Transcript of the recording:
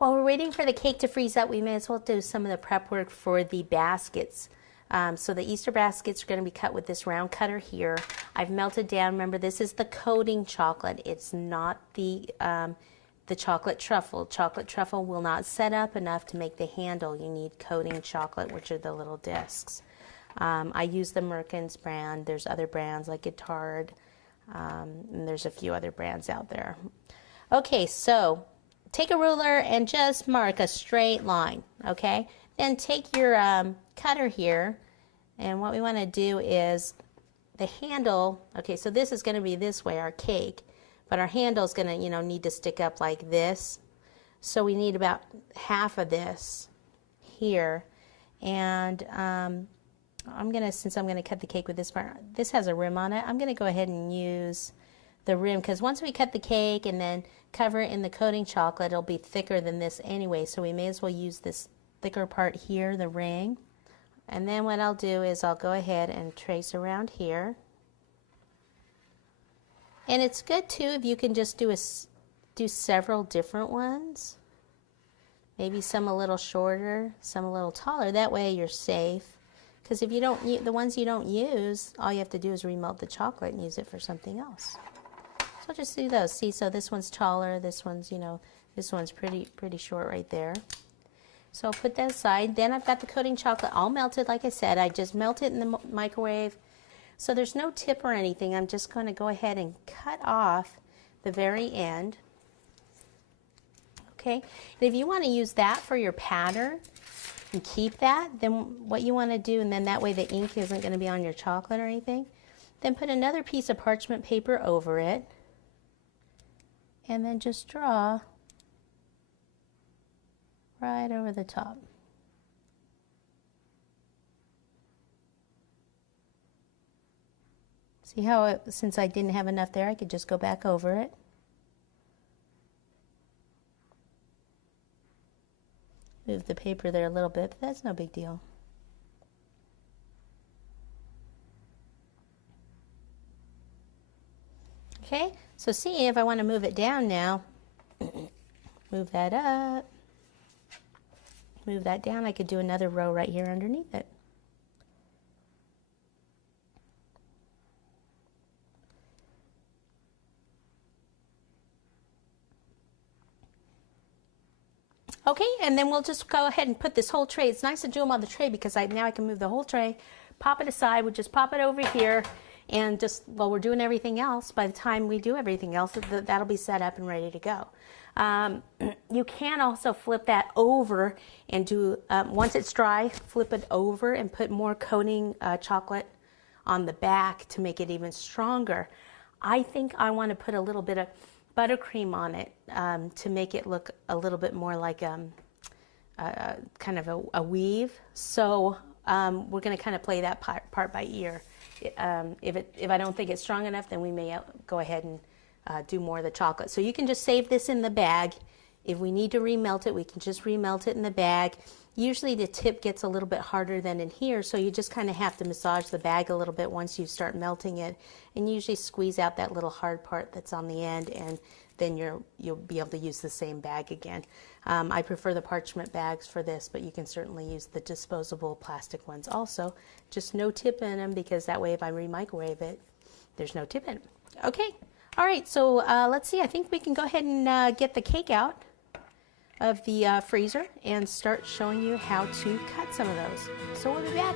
While we're waiting for the cake to freeze up, we may as well do some of the prep work for the baskets. So the Easter baskets are going to be cut with this round cutter here. I've melted down, remember this is the coating chocolate. It's not the chocolate truffle. Chocolate truffle will not set up enough to make the handle. You need coating chocolate, which are the little discs. I use the Merkins brand. There's other brands like Guittard, and there's a few other brands out there. Okay, so take a ruler and just mark a straight line, okay? Then take your cutter here, and what we want to do is the handle, okay, so this is going to be this way, our cake, but our handle is going to, need to stick up like this. So we need about half of this here, and since I'm going to cut the cake with this part, this has a rim on it, I'm going to go ahead and use the rim, because once we cut the cake and then cover it in the coating chocolate, it'll be thicker than this anyway, so we may as well use this thicker part here, the ring. And then what I'll do is I'll go ahead and trace around here. And it's good too if you can just do several different ones. Maybe some a little shorter, some a little taller. That way you're safe. Because if you don't, the ones you don't use, all you have to do is remelt the chocolate and use it for something else. So I'll just do those. See, so this one's taller, this one's, this one's pretty short right there. So I'll put that aside. Then I've got the coating chocolate all melted, like I said. I just melt it in the microwave. So there's no tip or anything. I'm just going to go ahead and cut off the very end. Okay, and if you want to use that for your pattern and keep that, then what you want to do, and then that way the ink isn't going to be on your chocolate or anything, then put another piece of parchment paper over it, and then just draw right over the top. See how since I didn't have enough there, I could just go back over it. Move the paper there a little bit, but that's no big deal. Okay, so see if I want to move it down now, move that up. Move that down, I could do another row right here underneath it. Okay, and then we'll just go ahead and put this whole tray. It's nice to do them on the tray because now I can move the whole tray, pop it aside. We'll just pop it over here, and just while we're doing everything else, by the time we do everything else, that'll be set up and ready to go. You can also flip that over and do, once it's dry, flip it over and put more coating chocolate on the back to make it even stronger. I think I want to put a little bit of buttercream on it to make it look a little bit more like kind of a weave. So we're going to kind of play that part by ear. If I don't think it's strong enough, then we may go ahead and do more of the chocolate. So you can just save this in the bag. If we need to remelt it, we can just remelt it in the bag. Usually the tip gets a little bit harder than in here, so you just kind of have to massage the bag a little bit once you start melting it, and usually squeeze out that little hard part that's on the end, and then you'll be able to use the same bag again. I prefer the parchment bags for this, but you can certainly use the disposable plastic ones also. Just no tip in them, because that way if I re-microwave it, there's no tip in it. Okay, all right, so let's see. I think we can go ahead and get the cake out of the freezer and start showing you how to cut some of those. So we'll be back.